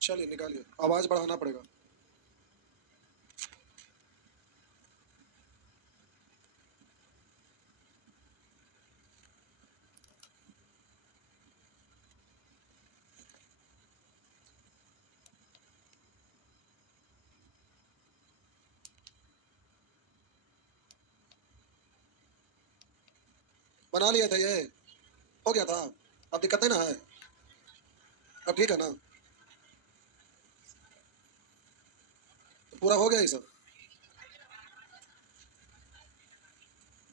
चलिए निकालिए, आवाज बढ़ाना पड़ेगा। बना लिए थे ये, हो गया था। अब दिक्कत नहीं ना है, अब ठीक है ना, तो पूरा हो गया ये सब।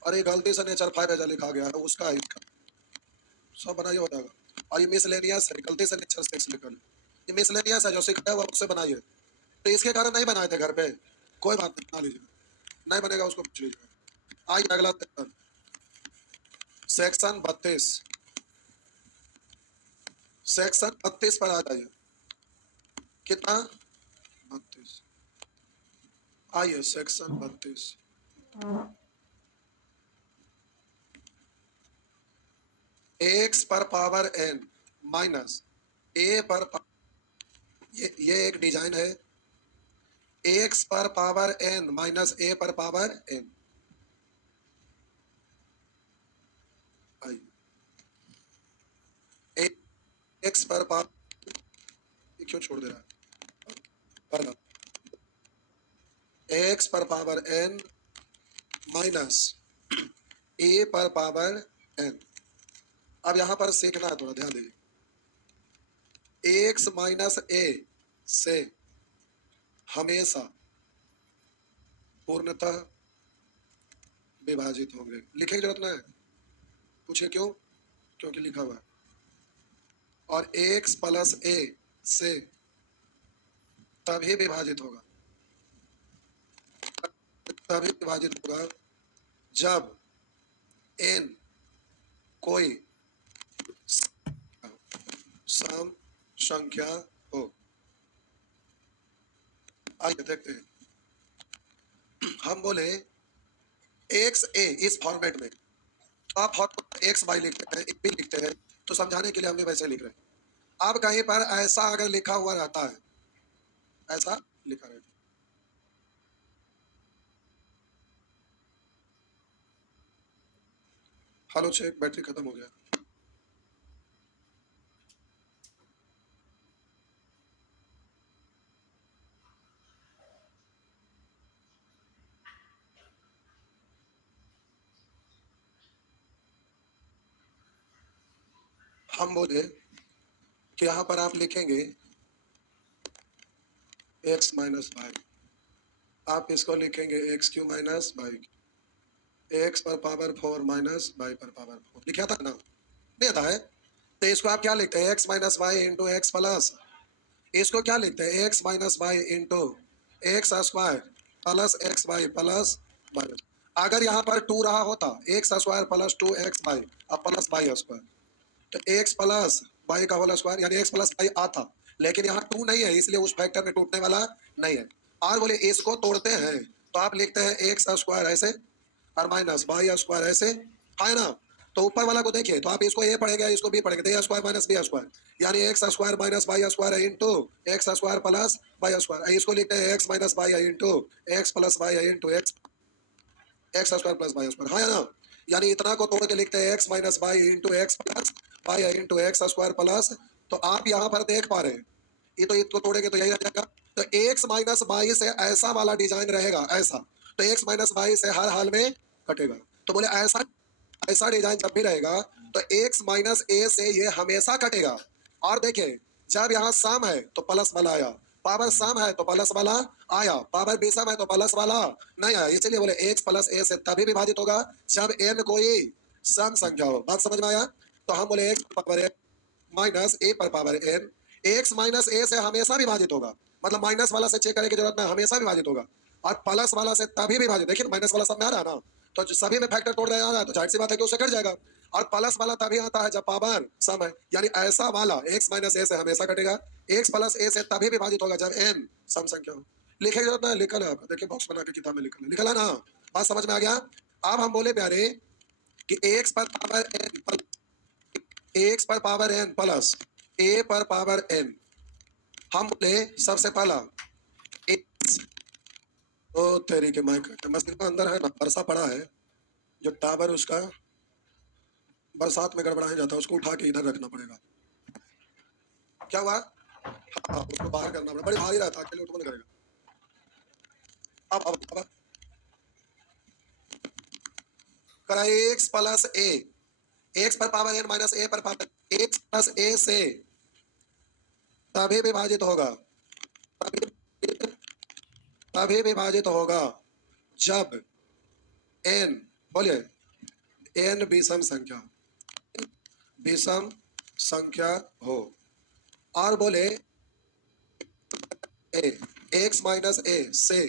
अरे गलती से नेचर 5 ऐसा लिखा गया है, उसका है इसका, सब बनाइए हो जाएगा। और ये मिसलेनियस है, गलती से नेचर 6 लिखा है। ये मिसलेनियस है, जो सीखा है वो उससे बनाइए। तो इसके कारण नहीं बनाए थे घर पे, कोई बात नहीं, बना लीजिए। नहीं बनेगा उसको पूछ लीजिएगा। आइए अगला सेक्शन, सेक्शन 32। सेक्शन 32 पर आ जाइए। कितना? 32। आइए सेक्शन 32। एक्स पर पावर एन माइनस ए पर ये एक डिजाइन है। एक्स पर पावर एन माइनस ए पर पावर एन। एक्स पर पावर, क्यों छोड़ दे रहा है पहला, एक्स पर पावर एन माइनस ए पर पावर एन। अब यहां पर सीखना है, थोड़ा ध्यान दीजिए। एक्स माइनस ए से हमेशा पूर्णतः विभाजित होंगे। लिखने की जरूरत नहीं है, पूछे क्यों? क्योंकि लिखा हुआ है। और एक्स प्लस ए से तभी विभाजित होगा, तभी विभाजित होगा जब एन कोई सम संख्या हो। आइए देखते हैं। हम बोले एक्स ए इस फॉर्मेट में, तो आप फॉर्मेट एक्स वाई लिखते हैं, एक भी लिखते हैं, तो समझाने के लिए हम भी वैसे लिख रहे हैं। अब कहीं पर ऐसा अगर लिखा हुआ रहता है, ऐसा लिखा रहता है, हेलो चेक, बैटरी खत्म हो गया। हम बोले कि यहाँ पर आप लिखेंगे एक्स माइनस वाई, आप इसको लिखेंगे X Q minus Y, X पर पावर 4 माइनस वाई पर पावर 4। लिखा था ना? नहीं आता है तो इसको आप क्या लिखते हैं? X minus Y into X plus, इसको क्या लिखते हैं? X minus Y into X square plus X Y plus Y. अगर यहाँ पर 2 रहा होता, X square plus 2 X Y अब प्लस वाई स्क्वायर, तो एक्स प्लस वाई का होल स्क्वायर यानी एक्स प्लस वाई आता। लेकिन यहाँ 2 नहीं है, इसलिए उस फैक्टर में टूटने वाला नहीं है। और बोले इसको तोड़ते हैं तो आप लिखते हैं एक्स स्क्वायर ऐसे और माइनस वाई स्क्वायर ऐसे, है ना? तो ऊपर वाला को देखिए, तो आप इसको ए पढ़ेगा, इसको बी पढ़ेगा, तो A square minus B square यानी X square minus Y square into X square plus Y square. इसको लिखते हैं X minus Y into X plus Y into X X square plus Y square, है ना? यानी इतना को तोड़ के लिखते हैं X minus Y into X plus Y into X square plus. तो आप यहाँ पर देख पा रहे हैं, ये तो इसको तोड़ेंगे तो यही आ जाएगा। तो एक्स माइनस वाई से ऐसा वाला डिजाइन रहेगा, ऐसा, तो एक्स माइनस वाई से हर हाल में कटेगा। तो बोले ऐसा ऐसा डिजाइन जब भी रहेगा तो एक्स माइनस ए से ये हमेशा कटेगा। और देखिए, जब यहाँ सम है तो प्लस वाला आया, पावर सम है तो प्लस वाला आया, पावर विषम है तो प्लस वाला नहीं आया। इसलिए बोले एक्स प्लस ए से तभी विभाजित होगा जब एन कोई सम संख्या हो। बात समझ में आया? तो हम बोले एक्स पावर एन माइनस ए पर पावर एन, एक्स माइनस ए से हमेशा विभाजित होगा, मतलब माइनस वाला से चेक करने की जरूरत नहीं, हमेशा विभाजित होगा। और प्लस वाला से तभी विभाजित, देखिए माइनस वाला सब में आ रहा है ना, तो सभी में फैक्टर तोड़ रहा है तो जाहिर सी बात है कि उससे कट जाएगा। और प्लस वाला तभी आता है जब पावर सम है, यानी ऐसा वाला एक्स माइनस ए से हमेशा कटेगा, एक्स प्लस ए से तभी विभाजित होगा जब एन सम संख्या हो। लिखे जरूरत नहीं, लिखल है, देखिए बॉक्स बना के किताब में लिखल है ना। बात समझ में आ गया? अब हम बोले प्यारे कि एक्स पर पावर एन, एक्स पर पावर एन प्लस ए पर पावर एन, हम बोले सबसे पहला एक्स, तो तेरी के माइक मस्जिद का अंदर है ना, बरसा पड़ा है, जो टावर उसका बरसात में गड़बड़ा जाता है, उसको उठा के इधर रखना पड़ेगा। क्या हुआ? हाँ, उसको बाहर करना पड़ेगा, बड़ी भारी रहता है, अकेले उठो नहीं करेगा। अब करा एक्स प्लस ए, एक्स पर पावर एन माइनस ए पर पावर एक्स प्लस ए से तभी विभाजित होगा, तभी विभाजित होगा जब एन, बोलिए एन विषम संख्या, विषम संख्या हो। और बोले ए एक्स माइनस ए से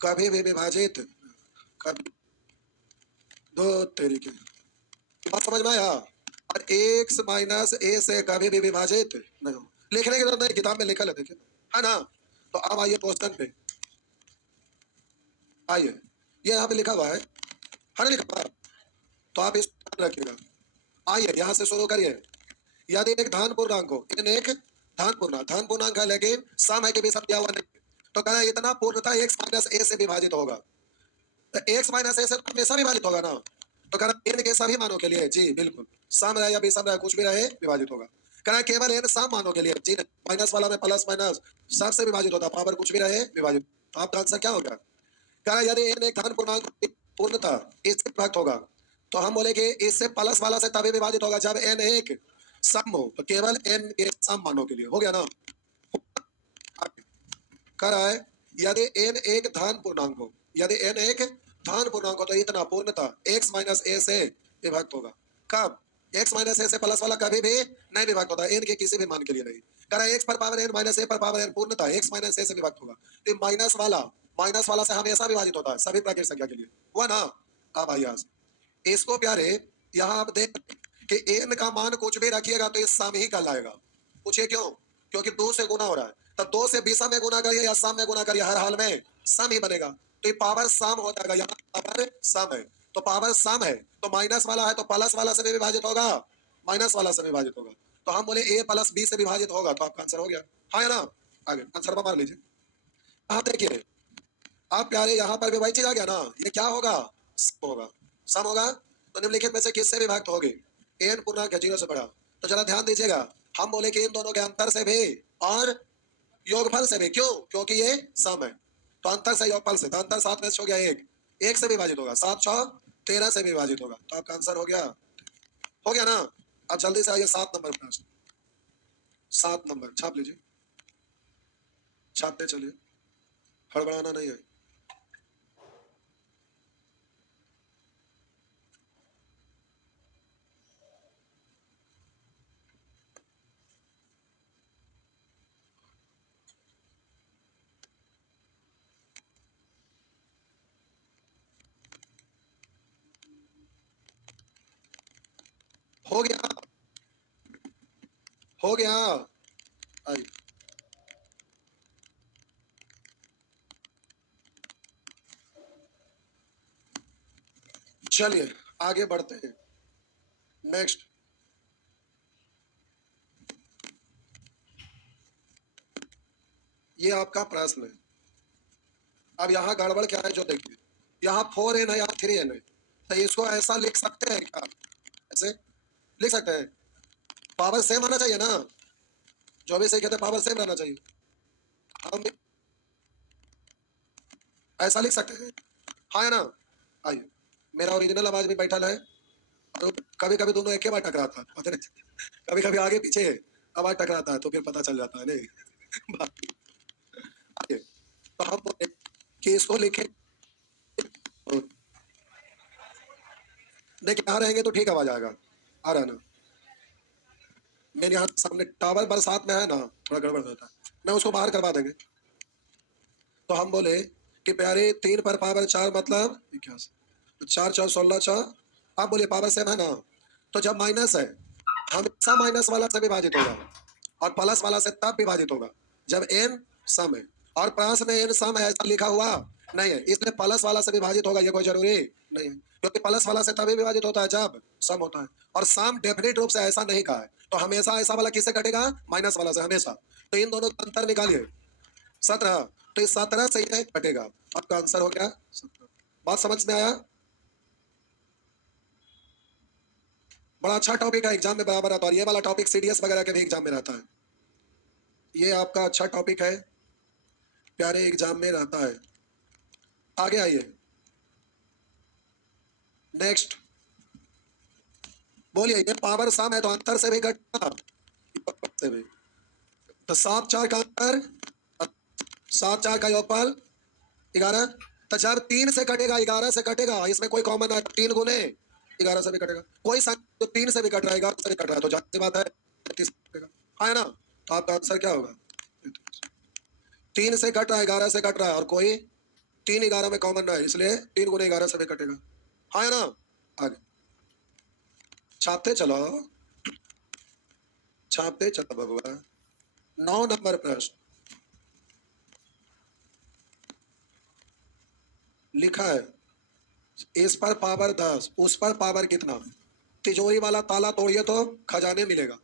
कभी भी विभाजित कर दो तरीके, बात समझ में आया? और एक्स माइनस ए से कभी भी विभाजित नहीं हो, लिखने की जरूरत नहीं, किताब में लिखा है, देखिए, है ना। तो अब आइए क्वेश्चन पे, आइए, ये यहाँ पे लिखा हुआ है ना, लिखा हुआ है, तो आप इसको रखिएगा। आइए यहाँ से शुरू करिए। यदि एक धन पूर्णांक हो, एक धन पूर्णांक है लेकिन सम है कि विषम दिया हुआ नहीं, तो कहना इतना पूर्णतः एक्स माइनस ए से विभाजित होगा। तो एक्स माइनस ए से हमेशा विभाजित होगा ना, तो कहना एन के सभी मानों के लिए, जी बिल्कुल, सम रहे या विषम रहे, कुछ भी रहे, विभाजित होगा। कहना केवल एन सम मानों के लिए, जी नहीं, माइनस वाला में प्लस माइनस सबसे विभाजित होता, पावर कुछ भी रहे विभाजित। तो आपका आंसर क्या होगा? कहना यदि एन एक धन पूर्णांक पूर्णतः इससे विभक्त होगा, तो हम बोले कि इससे प्लस वाला से तभी विभाजित होगा जब एन एक सम हो, तो केवल एन के सम मानों के लिए। हो गया ना? कह रहा है यदि एन एक धन पूर्णांक हो, यदि एन एक धन पूर्णांक हो, तो इतना पूर्णतः एक्स माइनस ए से विभक्त होगा। कब? एक्स माइनस ए से प्लस वाला कभी भी नहीं विभक्त होता, एन के किसी भी मान के लिए नहीं। कह रहा है एक्स पर पावर एन माइनस ए पर पावर एन पूर्णतः एक्स माइनस ए से विभक्त होगा, तो माइनस वाला से हमेशा विभाजित होता है सभी प्राकृतिक संख्या के लिए, हुआ ना? अब आइए इसको प्यारे, यहाँ आप देख कि एन का मान कुछ भी रखिएगा तो ये सम ही कहलाएगा। पूछिए क्यों? क्योंकि 2 से गुना हो रहा है, तब 2 से विषम में गुना करिए या सम में गुना करिए, हर हाल में सम ही बनेगा। तो ये पावर सम हो जाएगा, यहाँ पावर सम है, तो पावर सम है, तो माइनस वाला है तो प्लस वाला से भी विभाजित होगा, माइनस वाला से विभाजित होगा। तो हम बोले ए प्लस बी से विभाजित होगा, तो आपका आंसर हो गया। हाँ या ना? आगे आंसर मार लीजिए। हाँ देखिए आप प्यारे, यहाँ पर भी वही चीज आ गया ना, ये क्या होगा? सम होगा, सम होगा। तो निम्नलिखित में से किससे विभक्त होगी? एन पूर्णांक है 0 से बड़ा। तो जरा ध्यान दीजिएगा, हम बोले कि इन दोनों के अंतर से भी और योगफल से भी। क्यों? क्योंकि ये सम है, तो अंतर से योगफल से, तो अंतर 7 में से हो गया एक से विभाजित होगा, 7 6 13 से विभाजित होगा, तो आपका आंसर हो गया, हो गया ना? अब जल्दी से आइए 7 नंबर प्रश्न, 7 नंबर छाप लीजिए, छापते चलिए, हड़बड़ाना नहीं है। हो गया, हो गया। आइए चलिए आगे बढ़ते हैं। नेक्स्ट, ये आपका प्रश्न है। अब यहाँ गड़बड़ क्या है जो देखिए, यहाँ 4n है, यहाँ 3n है, तो इसको ऐसा लिख सकते हैं क्या? ऐसे लिख सकते हैं, पावर सेम आना चाहिए ना, जो भी सही कहते हैं पावर सेम रहना चाहिए, हम ऐसा लिख सकते हैं, हाँ है ना? आइए, मेरा ओरिजिनल आवाज भी बैठा है, तो कभी कभी दोनों एक ही बार टकराता है, पता नहीं, कभी कभी आगे पीछे आवाज टकराता है, तो फिर पता चल जाता है नहीं। आइए, तो हम बोले कि इसको लिखे, देखिए यहाँ रहेंगे तो ठीक आवाज आएगा, आ रहा है ना? मेरे यहाँ सामने टावर बरसात में है ना, थोड़ा गड़बड़ होता है, मैं उसको बाहर करवा देंगे। तो हम बोले कि प्यारे 3 पर पावर 4 मतलब 81, तो 4 4 16 4, आप बोले पावर सेम है ना, तो जब माइनस है हमेशा माइनस वाला से विभाजित होगा, और प्लस वाला से तब विभाजित होगा जब एन सम है, और प्रश्न में एन सम है ऐसा लिखा हुआ नहीं है, इसलिए प्लस वाला से विभाजित होगा, ये कोई जरूरी नहीं है। क्योंकि प्लस वाला से तभी विभाजित होता है जब सम होता है, और सम डेफिनेट रूप से ऐसा नहीं कहा है, तो हमेशा ऐसा वाला किससे कटेगा? माइनस वाला से, हमेशा। तो इन दोनों का अंतर निकालिए, 17। तो इस 17 से ये कटेगा, आपका आंसर हो गया 17। बात समझ में आया? बड़ा अच्छा टॉपिक है, एग्जाम में बराबर आता है, और ये वाला टॉपिक सीडीएस वगैरह के भी एग्जाम में रहता है। ये आपका अच्छा टॉपिक है, प्यारे एग्जाम में रहता है। आगे आइए, नेक्स्ट बोलिए। ये पावर सम है तो अंतर से भी घटना से भी, तो 7 4 का अंतर, 7 4 का योगफल 11। तो जब 3 से कटेगा 11 से कटेगा, इसमें कोई कॉमन है, 3 गुने 11 से भी कटेगा। कोई संख्या जो 3 से भी कट रहा है 11 से भी कट रहा है, तो जाहिर सी बात है 33 से कटेगा, है ना? तो आपका आंसर क्या होगा? 3 से कट रहा है, 11 से कट रहा है, और कोई 3 11 में कॉमन ना है, इसलिए 3 गुने 11 से भी कटेगा, है ना? आगे छापते चलो, छापते चलो बबुआ। 9 नंबर प्रश्न लिखा है, इस पर पावर 10, उस पर पावर कितना? तिजोरी वाला ताला तोड़िए तो खजाने मिलेगा।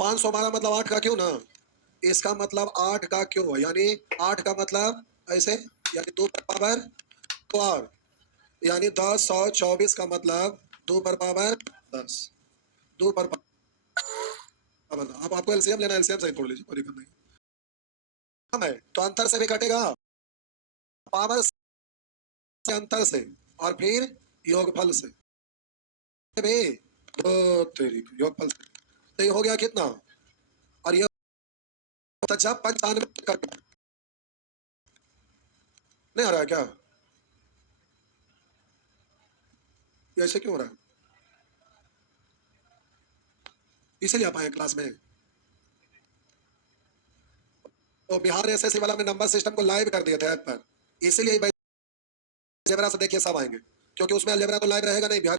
512 मतलब 8 का क्यों ना, इसका मतलब 8 का क्यों, यानी 8 का मतलब ऐसे, यानी 2 पर पावर 4, यानी 10 124 का मतलब 2 पर पावर 10, 2 पर पावर। अब आपको एलसीएम लेना, एलसीएम से ही तोड़ लीजिए, कोई दिक्कत नहीं है। तो अंतर से भी कटेगा, पावर से, अंतर से, और फिर योगफल से भी, तो तेरी योगफल से, तो ये हो गया कितना? और ये तो जब 95 कट नहीं आ रहा है क्या? ये ऐसे क्यों हो रहा है? इसीलिए आप आए क्लास में। तो बिहार एसएससी वाला में नंबर सिस्टम को लाइव कर दिया था ऐप पर, इसीलिए भाई अलजेब्रा से देखिए सब आएंगे, क्योंकि उसमें अलजेब्रा तो लाइव रहेगा नहीं, बिहार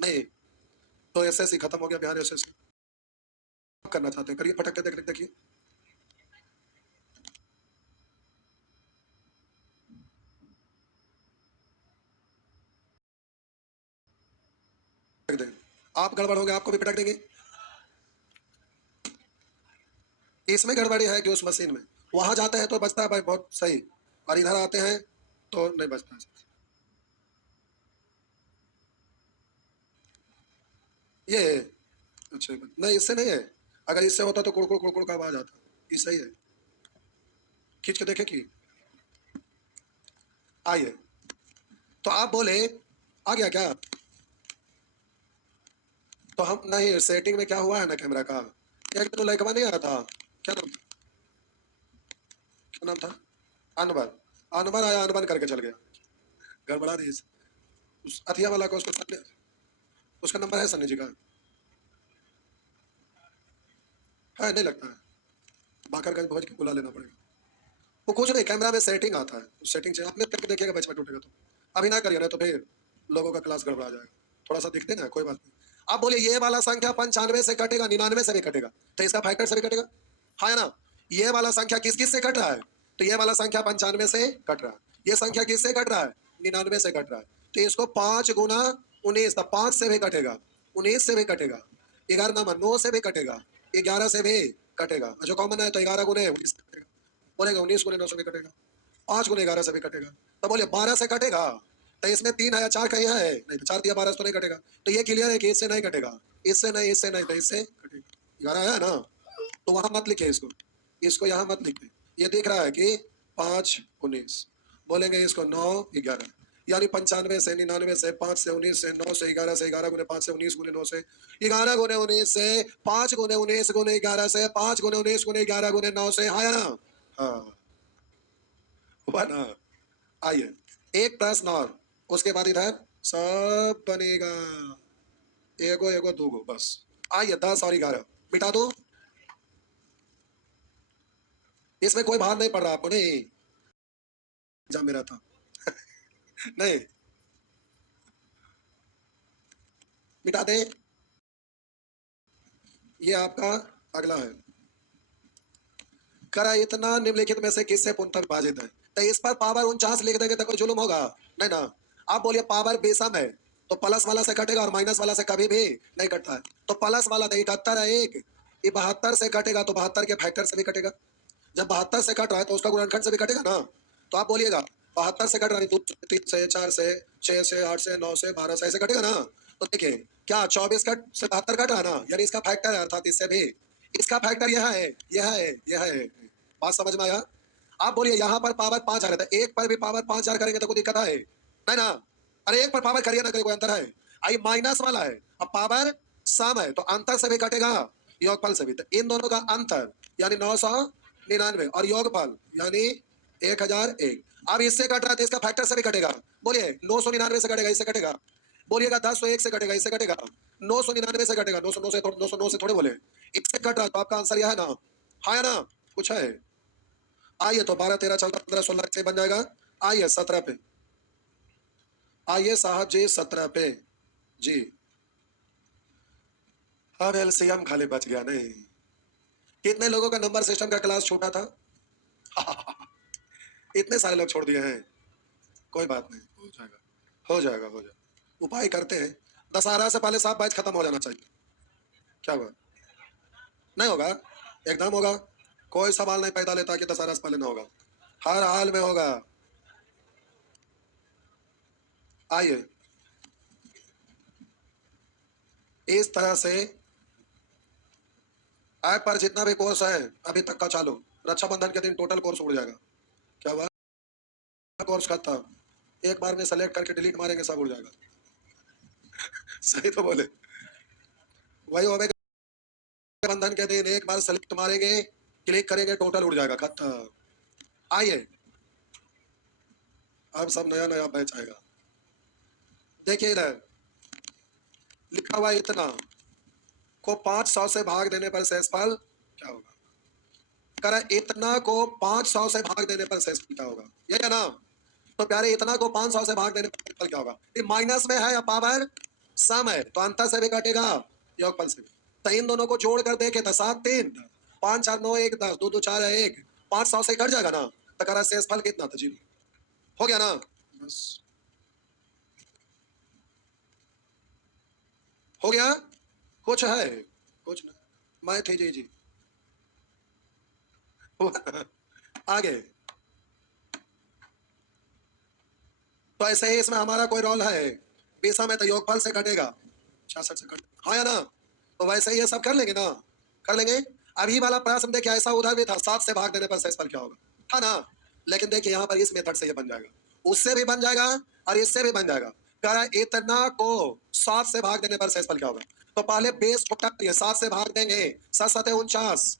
नहीं। तो एसएससी खत्म हो गया, बिहार एसएससी करना चाहते हैं, करिए फटक के देखिए। आप गड़बड़ हो गए, आपको भी पटक देंगे। इसमें गड़बड़ी है कि उस मशीन में वहां जाते हैं तो बचता है भाई बहुत सही, और इधर आते हैं तो नहीं बचता है। ये अच्छा नहीं, इससे नहीं है, अगर इससे होता तो कुड़कुड़ कुड़कुड़ का आवाज आता, इससे ही है। खींच के देखे कि आइए, तो आप बोले आ गया क्या? तो हम नहीं, सेटिंग में क्या हुआ है ना कैमरा का, एक तो लाइकवा नहीं आया था, क्या नाम, क्या नाम था? अनवर, अनवर आया, अनबन करके चल गया, गड़बड़ा दी उस अथिया वाला को, उसको उसका नंबर है सन्नी जी का? है नहीं लगता है, बाकरगंज पहुंच के बुला लेना पड़ेगा। वो कुछ नहीं, कैमरा में सेटिंग आता है, उस सेटिंग से आपने करके देखिएगा, बैच में टूटेगा तो। अभी ना करिए ना तो फिर लोगों का क्लास गड़बड़ा जाएगा, थोड़ा सा दिखते ना, कोई बात नहीं। आप बोलिए ये वाला संख्या 95 से कटेगा, 99 से भी कटेगा, तो इसका फैक्टर से भी कटेगा, है ना? ये वाला संख्या किस किस से कट रहा है? तो ये वाला संख्या 95 से कट रहा है, ये संख्या किससे कट रहा है? 99 से कट रहा है, तो इसको 5 गुना 19, 5 से भी कटेगा, 19 से भी कटेगा, 11 नंबर 9 से भी कटेगा, 11 से भी कटेगा, जो कॉमन है, तो 11 गुने 19 कटेगा, बोलेगा 19 गुने 9 से भी कटेगा, 5 गुने 11 से भी कटेगा, तो बोले 12 से कटेगा, तो इसमें 3 है या 4 कहीं है नहीं, तो 4 दिया 12 तो नहीं कटेगा, तो ये क्लियर है कि इससे नहीं कटेगा, इससे नहीं, इससे नहीं, तो इससे कटेगा। 11 है ना, तो वहां मत लिखे इसको, इसको यहाँ मत लिखे, ये दिख रहा है कि 5 19, बोलेंगे इसको 9 11, यानी 95 से 99 से 5 से 19 से 9 से 11 से 11 गुने 5 से 19 गुने 9 से 11 गुने 19 से 5 गुने 19 गुने 11 से 5 गुने 19 गुने 11 गुने 9 से, हाँ या ना? हाँ हुआ ना? आइए, एक प्रश्न और, उसके बाद इधर सब बनेगा, एगो एगो दूगो बस। आइए 10 और 11 बिठा दो, इसमें कोई भार नहीं पड़ रहा आपको, नहीं एग्जाम मेरा था नहीं, मिटा दे। ये आपका अगला है, करा इतना निम्नलिखित में से किससे पूर्णतः विभाजित है? तो इस पर पावर 49 लिख देंगे तो कोई जुल्म होगा नहीं ना। आप बोलिए पावर बेसम है तो प्लस वाला से कटेगा और माइनस वाला से कभी भी नहीं कटता है। तो प्लस वाला तो 71 है एक, ये 72 से कटेगा तो 72 के फैक्टर से भी कटेगा। जब 72 से कट रहा है तो उसका गुणनखंड से भी कटेगा ना। तो आप बोलिएगा 72 से कट रहा है, 2 से 3 से 4 से 6 से 8 से 9 से 12 से ऐसे कटेगा ना। तो देखिए क्या 24 कट से 72 कट रहा है ना, यानी इसका फैक्टर है, अर्थात इससे भी इसका फैक्टर यह है, यह है, यह है। बात समझ में आया। आप बोलिए यहाँ पर पावर 5 आ रहा था, एक पर भी पावर 5000 करेंगे तो कोई दिक्कत है नहीं ना। अरे एक पर पावर करिए ना, कोई अंतर है। आई माइनस वाला है, अब पावर सम है तो अंतर से भी कटेगा योगफल से भी। तो इन दोनों का अंतर यानी 999 और योगफल यानी 1001। अब इससे कट रहा है तो इसका फैक्टर से भी कटेगा। बोलिए 999 से कटेगा, इससे कटेगा। बोलिएगा 1001 से कटेगा, इससे कटेगा। 999 से कटेगा, 909 से 909 से थोड़े बोले, इससे कट रहा है तो आपका आंसर यह है ना। हाँ है ना, कुछ है। आइए तो 12 13 14 15 16 से बन जाएगा। आइए 17 पे, आइए साहब जी 17 पे जी। अब एलसीएम खाली बच गया नहीं। कितने लोगों का नंबर सिस्टम का क्लास छूटा था? इतने सारे लोग छोड़ दिए हैं। कोई बात नहीं, हो जाएगा, हो जाएगा, हो जाएगा। उपाय करते हैं, दशहरा से पहले सब बैच खत्म हो जाना चाहिए। क्या हुआ? नहीं होगा, एकदम होगा। कोई सवाल नहीं पैदा लेता कि दशहरा से पहले ना होगा, हर हाल में होगा। आइए इस तरह से ऐप पर जितना भी कोर्स है अभी तक का चालू, रक्षाबंधन के दिन टोटल कोर्स उड़ जाएगा। क्या हुआ? कोर्स खत्म, एक बार में सेलेक्ट करके डिलीट मारेंगे सब उड़ जाएगा। सही तो बोले, वही होगा। बंधन के दिन एक बार सेलेक्ट मारेंगे, क्लिक करेंगे, टोटल उड़ जाएगा, खत्म। आइए अब सब नया नया बैच आएगा। देखिए इधर लिखा हुआ इतना को 500 से भाग देने पर शेषफल क्या होगा? कर इतना को 500 से भाग देने पर शेषफल क्या होगा, ये है ना। तो प्यारे इतना को 500 से भाग देने पर शेषफल क्या होगा? ये माइनस में है या पावर सम है तो अंतर से भी कटेगा योगफल से भी। तो इन दोनों को जोड़ कर देखे तो 7 3 5 4 9 1 10 2 2 4 है 1, 500 से कट जाएगा ना। तो करा शेषफल कितना था? 0 हो गया ना। बस हो गया, कुछ है, कुछ नहीं। मैं थी जी जी। आगे तो ऐसे ही इसमें हमारा कोई रोल है, बीसा में तो योगफल से कटेगा, 66 से कट, हाँ या ना। तो वैसे ही ये सब कर लेंगे ना, कर लेंगे। अभी वाला प्रश्न देखिए ऐसा उधर भी था, 7 से भाग देने पर शेषफल क्या होगा, था ना। लेकिन देखिए यहाँ पर इस मेथड से ये बन जाएगा, उससे भी बन जाएगा और इससे भी बन जाएगा। कह रहा है इतना को 7 से भाग देने पर शेषफल क्या होगा। तो पहले बेस छोटा करिए, 7 से भाग देंगे, 7 7 49,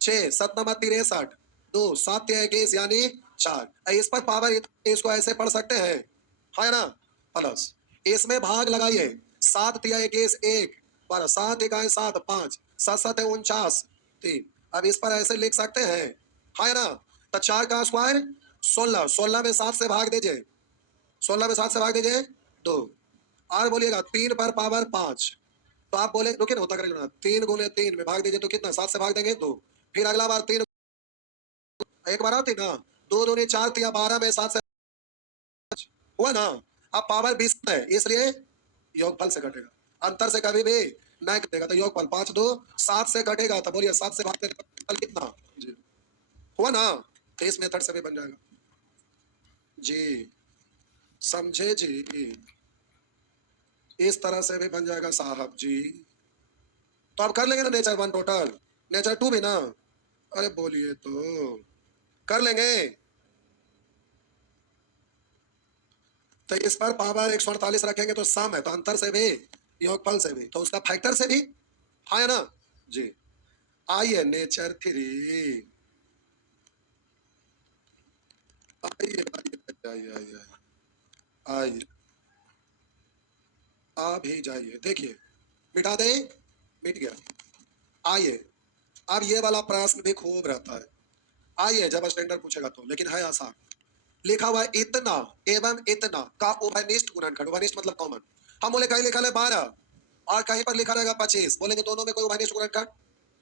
6 7 9 63, 2 7 3 21 यानी 4। इस पर पावर इसको ऐसे पढ़ सकते हैं, है ना। प्लस इसमें भाग लगाइए, 7 3 21 1 12, 7 1 7 5, 7 7 49 3। अब इस पर ऐसे लिख सकते हैं, है ना। तो 4 का स्क्वायर 16, 16 में 7 से भाग दीजिए, 16 में 7 से भाग दीजिए 2। और बोलिएगा 3 पर पावर 5। तो आप बोले रुकिए ना, होता करेगा ना, 3 गुने 3 में भाग दीजिए तो कितना, 7 से भाग देंगे 2। फिर अगला बार 3, एक बार आती ना, 2 दूनी 4 या 12 में 7 से हुआ ना। अब पावर 20 है इसलिए योगफल से कटेगा, अंतर से कभी भी नहीं कटेगा। तो योगफल 5 2 7 से कटेगा, तो बोलिए 7 से भाग देने पर फल कितना जी हुआ ना। तो इस मेथड से भी बन जाएगा जी, समझे जी, इस तरह से भी बन जाएगा साहब जी। तो आप कर लेंगे ना नेचर 1 टोटल, नेचर 2 भी ना। अरे बोलिए तो कर लेंगे। तो इस पर पावर 148 रखेंगे तो सम है तो अंतर से भी योगफल से भी, तो उसका फैक्टर से भी, हाँ है ना जी। आइए नेचर 3, आइए आइए आइए आइए आइए, आ भी जाइए। देखिए मिटा दे, मिट गया। आइए अब ये वाला प्रश्न भी खूब रहता है, आइए जब स्टैंडर्ड पूछेगा तो, लेकिन है आसान। लिखा हुआ है इतना एवं इतना का उभयनिष्ठ गुणनखंड, उभयनिष्ठ मतलब कॉमन। हम बोले कहीं लिखा है 12 और कहीं पर लिखा रहेगा 25, बोलेंगे दोनों में कोई उभयनिष्ठ गुणनखंड,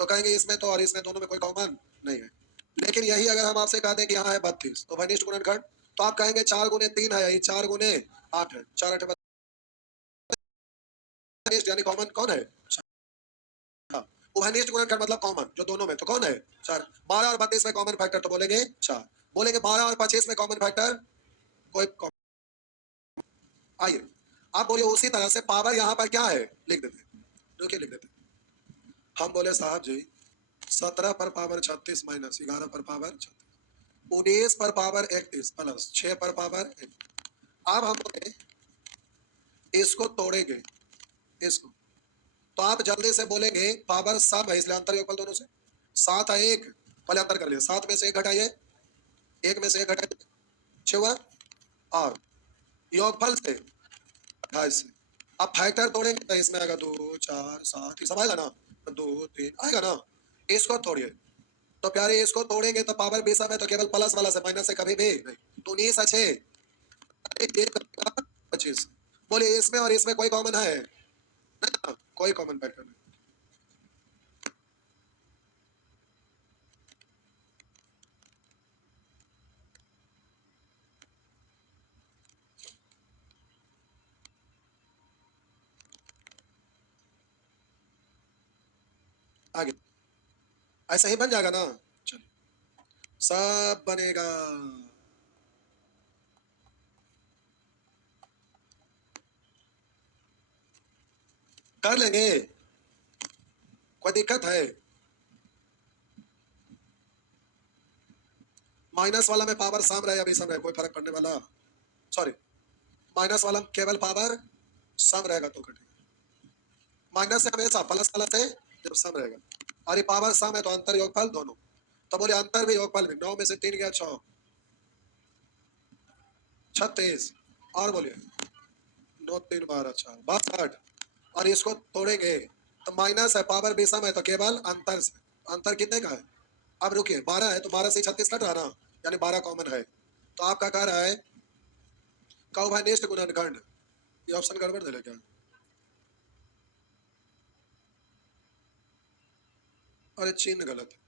तो कहेंगे इसमें तो और इसमें दोनों में कोई कॉमन नहीं है। लेकिन यही अगर हम आपसे कहते हैं कि यहाँ है 32 तो घनिष्ठ गुणनखंड, तो आप कहेंगे 4 गुने 3 है, यही 4 गुने 8 है, 4 8 घनिष्ठ यानी कॉमन कौन है? हाँ, उभयनिष्ठ गुणनखंड मतलब कॉमन जो दोनों में, तो कौन है? 4। 12 और 32 में कॉमन फैक्टर तो बोलेंगे 4, बोलेंगे 12 और 25 में कॉमन फैक्टर कोई आइए आप बोलिए उसी तरह से पावर यहाँ पर क्या है लिख देते हैं, रुकिए लिख देते हैं। हम बोले साहब जी 17 पर पावर 36 माइनस 11 पर पावर 36, 19 पर पावर 31 प्लस 6 पर पावर 1। अब हम बोले इसको तोड़ेंगे इसको, तो आप जल्दी से बोलेंगे पावर सब है इसलिए अंतर योगफल दोनों से 7 है 1, पहले अंतर कर लिया, 7 में से 1 घटाइए, 1 में से 1 घटाइए 6 हुआ, और योगफल से 28 से। अब फैक्टर तोड़ेंगे तो इसमें आएगा 2 4 7, ये सब आएगा ना, 2 3 आएगा ना, इसको तोड़िए तो प्यारे इसको तोड़ेंगे तो पावर बेसम है तो केवल प्लस वाला से, माइनस से कभी भी नहीं। तो 19 अच्छे 25, बोलिए इसमें और इसमें कोई कॉमन है नहीं ना, कोई कॉमन फैक्टर नहीं। आगे ऐसा ही बन जाएगा ना, चलिए सब बनेगा। कर लेंगे, कोई दिक्कत है? माइनस वाला में पावर साम रहे या बेसम रहे कोई फर्क पड़ने वाला, सॉरी माइनस वाला में केवल पावर सम रहेगा तो कटेगा, माइनस से हमेशा प्लस वाला से जब सम रहेगा, और ये पावर सम है तो अंतर योगफल दोनों, तो बोले अंतर भी योगफल भी, 9 में से 3 गया 6 36, और बोलिए 9 3 12 4 62, और इसको तोड़ेंगे तो माइनस है पावर बेसम है तो केवल अंतर से, अंतर कितने का है? अब रुकिए 12 है तो 12 से 36 कट रहा ना, यानी 12 कॉमन है, तो आपका कह रहा है कौभानिष्ठ गुणनखंड, ये ऑप्शन गड़बड़ दे क्या? अरे चिन्ह गलत है,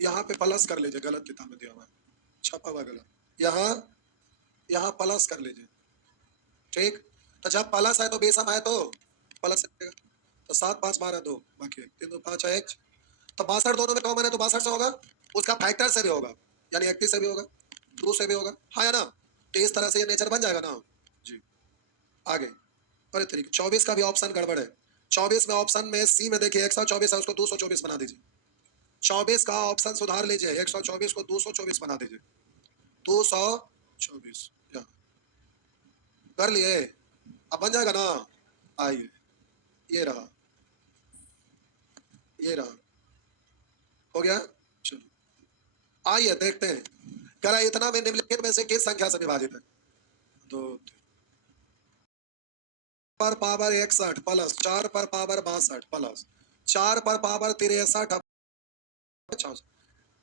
यहाँ पे प्लस कर लीजिए, गलत किताब में दिया हुआ है, छपा हुआ गलत, यहाँ यहाँ प्लस कर लीजिए, ठीक। तो जब प्लस है तो बेसम है तो प्लस रहेगा, तो 7 5 12 2 बाकी 3 2 5 1, तो 62 दोनों में कॉमन है तो 62 से होगा, उसका फैक्टर से भी होगा, यानी 31 से भी होगा, 2 से भी होगा, हाँ या ना, तो इस तरह से ये नेचर बन जाएगा ना जी। आगे अरे तरीके 24 का भी ऑप्शन गड़बड़ है, 24 में ऑप्शन में सी में देखिए 124 है उसको 224 बना दीजिए, 24 का ऑप्शन सुधार लीजिए, 124 को 224 बना दीजिए, 224 कर लिए, अब बन जाएगा ना। आइए ये रहा, ये रहा, हो गया, चलो आइए देखते हैं, कह रहा है इतना में निम्नलिखित में से किस संख्या से विभाजित है? 2 पर पावर 61 प्लस 4 पर पावर 62 प्लस 4 पर पावर 63 50,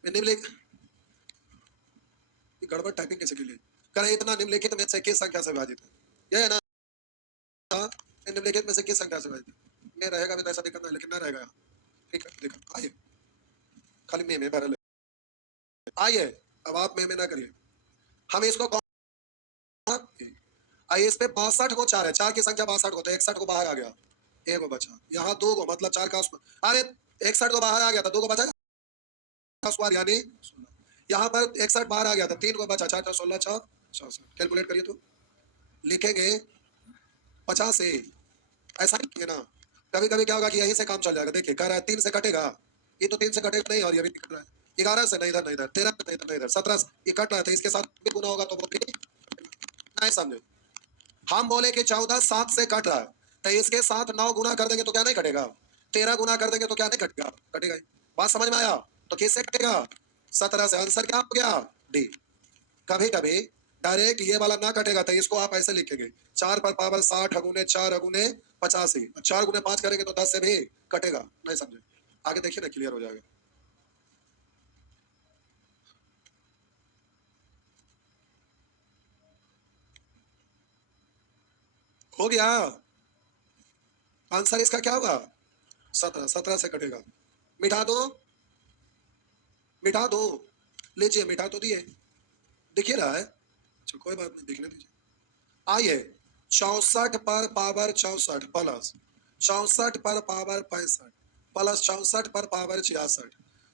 निम्नलिखित गड़बड़ टाइपिंग कैसे के लिए, कह रहा है इतना निम्नलिखित में से किस संख्या से विभाजित है, ये है ना, निम्नलिखित में से किस संख्या से विभाजित है, में रहेगा भी तो ऐसा दिक्कत नहीं, लेकिन ना रहेगा, ठीक है देखो आइए, खाली में भर ले, आइए अब आप में ना करिए, हम इसको आइए इस पे 62 को 4 है, 4 की संख्या 62 को, तो 61 को बाहर आ गया, एक को बचा, यहाँ 2 को मतलब 4 का अरे 61 को बाहर आ गया था, 2 को बचा स्क्वायर यानी 16, यहाँ पर 61 बाहर आ गया था, 3 को बचा, 4 4 16 6 64, कैलकुलेट करिए तो लिखेंगे 50 से, ऐसा लिखेंगे ना, कभी कभी क्या होगा कि यहीं से काम चल जाएगा, देखिए कह रहा है 3 से कटेगा, ये तो 3 से कटेगा नहीं, और ये भी कट रहा है, 11 से नहीं इधर नहीं इधर, 13 से नहीं इधर नहीं इधर, 17 से ये कट रहा था, इसके साथ भी गुना होगा तो वो भी नहीं समझे, हम बोले कि 14 7 से कट रहा है, तो इसके साथ 9 गुना कर देंगे तो क्या नहीं कटेगा, 13 गुना कर देंगे तो क्या नहीं कटेगा, कटेगा, बात समझ में आया, तो किससे कटेगा 17 से, आंसर क्या हो गया डी। कभी कभी डायरेक्ट ये वाला ना कटेगा तो इसको आप ऐसे लिखेंगे 4 पर पावर 60 अगुने 4 अगुने 85, 4 गुने 5 करेंगे तो 10 से भी कटेगा, नहीं समझे, आगे देखिए ना क्लियर हो जाएगा। हो गया, आंसर इसका क्या होगा 17, 17 से कटेगा, मिटा दो मिटा दो, लीजिए मिटा तो दिए, दिख ही रहा है, अच्छा कोई बात नहीं, दिखने दीजिए। आइए 64 पर पावर 64 प्लस 64 पर पावर 65 प्लस 64 पर पावर 66,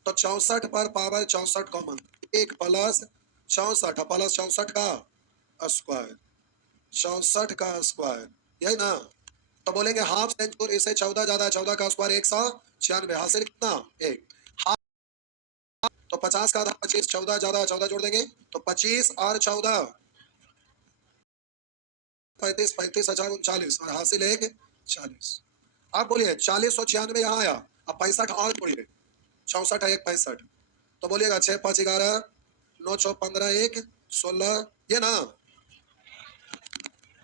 तो 64 पर पावर 64 कॉमन, एक प्लस 64 प्लस 64 का स्क्वायर, 64 का स्क्वायर, यही ना। तो बोलेंगे हाफ सेंचुरी से 14 ज्यादा 14 का स्क्वायर 196, हासिल कितना एक, तो 50 का आधा 25, 14 ज्यादा 14 जोड़ देंगे तो 25 और 14 35, 35 हजार 39 और हासिल एक 40। अब बोलिए 4096 यहाँ आया, अब 65 और जोड़िए, 64 है एक 65, तो बोलिएगा 6 5 11 9 6 15 1 16, ये ना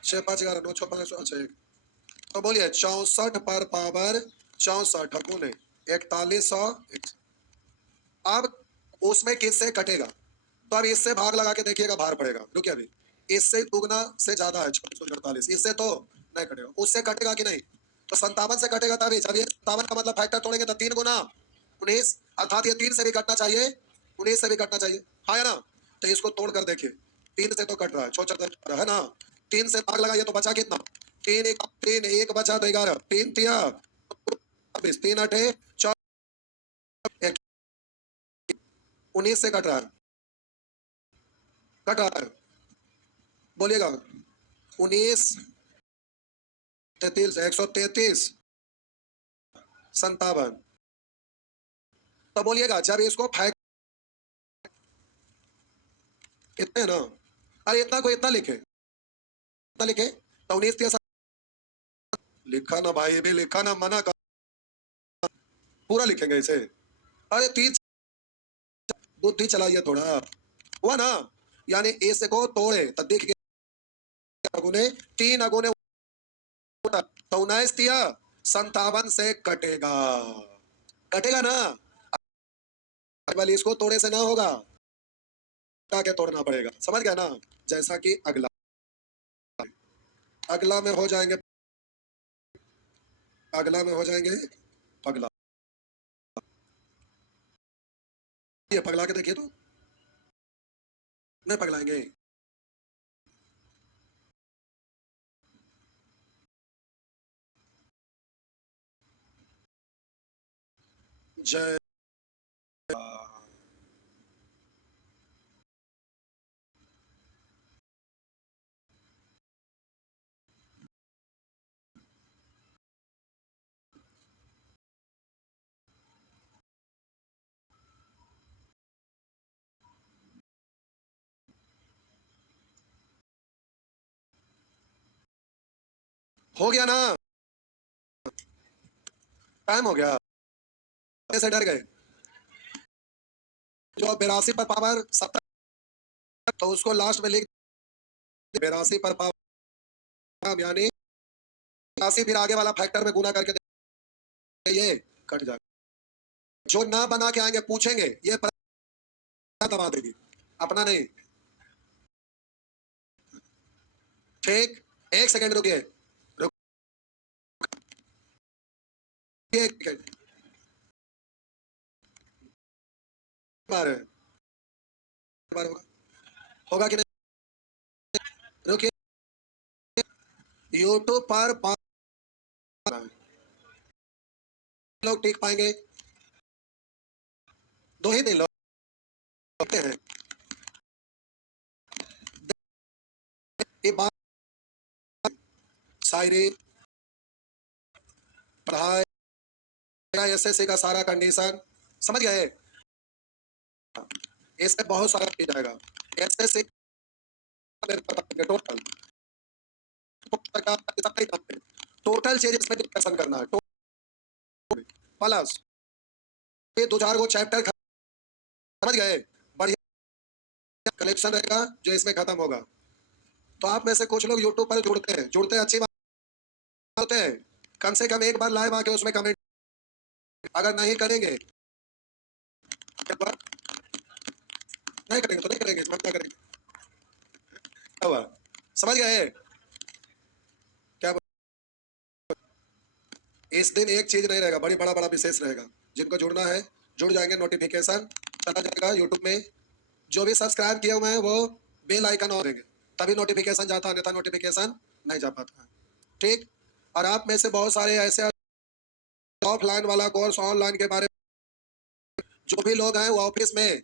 6 5 11 9 6 15 अच्छा एक, तो बोलिए 64 पर पावर 64 गुने 4100। अब उसमें किससे कटेगा, तो अब इससे भाग लगा के देखिएगा भार पड़ेगा, रुकिए अभी, इससे दुगना से ज्यादा है 648, इससे तो नहीं कटेगा, उससे कटेगा कि नहीं, तो 57 से कटेगा, तभी जब ये 57 का मतलब फैक्टर तोड़ेंगे तो 3 गुना 19, अर्थात ये 3 से भी कटना चाहिए, 19 से भी कटना चाहिए, हाँ है ना। तो इसको तोड़ कर देखिए, 3 से तो कट रहा है, 74 है ना, 3 से भाग लगाइए तो बचा कितना, 3 1 बचा तो 11, 3 तिया 26, 3 8 19 से कट रहा है, कट रहा है, बोलिएगा 19 33 133 57, तो बोलिएगा जब इसको फैक्ट कितने ना, अरे इतना को इतना लिखे, इतना लिखे तो 19 लिखा ना भाई, भी लिखा ना, मना कर, पूरा लिखेंगे इसे, अरे 30 बुद्धि चलाइए थोड़ा, हुआ ना, यानी इस को तोड़े तो देखिए अगुने 3 अगुने तो 19 तिया 57 से कटेगा, कटेगा ना, वाली इसको तोड़े से ना होगा, के तोड़ना पड़ेगा, समझ गया ना। जैसा कि अगला, अगला में हो जाएंगे, अगला में हो जाएंगे पगला, ये पगला के देखिए तो नहीं पगलाएंगे, जय हो गया ना, टाइम हो गया, ऐसे डर गए, जो 82 पर पावर 70, तो उसको लास्ट में लिख 82 पर पावर, यानी 82 फिर आगे वाला फैक्टर में गुना करके ये कट जाएगा, जो ना बना के आएंगे पूछेंगे ये दबा देगी, अपना नहीं, ठीक, एक सेकंड रुकिए, रुकिए एक सेकंड, बार बार होगा, होगा कि नहीं, रुकिए, यूट्यूब पर लोग टिक पाएंगे, 2 ही दिन लोग हैं, ये बात शायरी पढ़ाई एसएससी का सारा कंडीशन समझ गए, इससे बहुत सारा पी जाएगा, एसएससी टोटल टोटल चीज इसमें डिस्कशन करना है, प्लस ये 2 4 गो चैप्टर समझ गए, बढ़िया कलेक्शन रहेगा जो इसमें खत्म होगा। तो आप में से कुछ लोग यूट्यूब पर जुड़ते हैं अच्छी बात होते हैं, कम से कम एक बार लाइव आके उसमें कमेंट, अगर नहीं करेंगे नहीं करेंगे तो नहीं करेंगे, इसमें क्या करेंगे, क्या हुआ, समझ गए क्या, इस दिन एक चीज नहीं रहेगा, बड़ा बड़ा विशेष रहेगा, जिनको जुड़ना है जुड़ जाएंगे, नोटिफिकेशन चला जाएगा यूट्यूब में, जो भी सब्सक्राइब किए हुए हैं वो बेल आइकन और देंगे, तभी नोटिफिकेशन जाता है, अन्यथा नोटिफिकेशन नहीं जा पाता है। ठीक। और आप में से बहुत सारे ऐसे ऑफलाइन वाला कोर्स ऑनलाइन के बारे में जो भी लोग हैं वो ऑफिस में,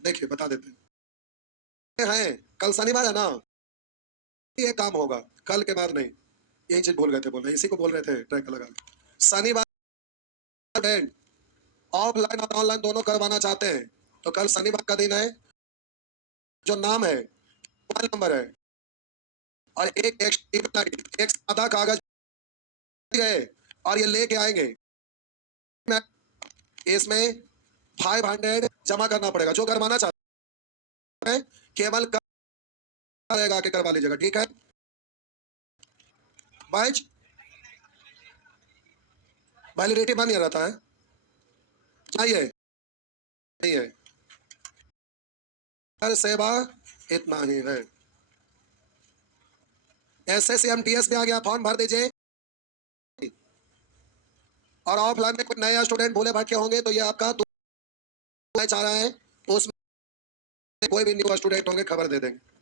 देखिए बता देते हैं, कल शनिवार है ना, ये काम होगा, कल के बाद नहीं। यही चीज भूल गए थे बोलना, इसी को बोल रहे थे ट्रैक लगा। शनिवार ऑफलाइन और ऑनलाइन दोनों करवाना चाहते हैं तो कल शनिवार का दिन है। जो नाम है, मोबाइल नंबर है और एक सादा कागज है और ये लेके आएंगे। इसमें 500 जमा करना पड़ेगा। जो करवाना चाहते हैं केवल करेगा के करवा लीजिएगा, ठीक है। बैच वैलिडिटी बन रहता है, चाहिए नहीं है, हर सेवा इतना ही है। SSCMTS में आ गया, फॉर्म भर दीजिए। और ऑफलाइन में कोई नया स्टूडेंट भूले भटके होंगे तो ये आपका चाह रहा है, तो उसमें कोई भी न्यू स्टूडेंट होंगे खबर दे देंगे।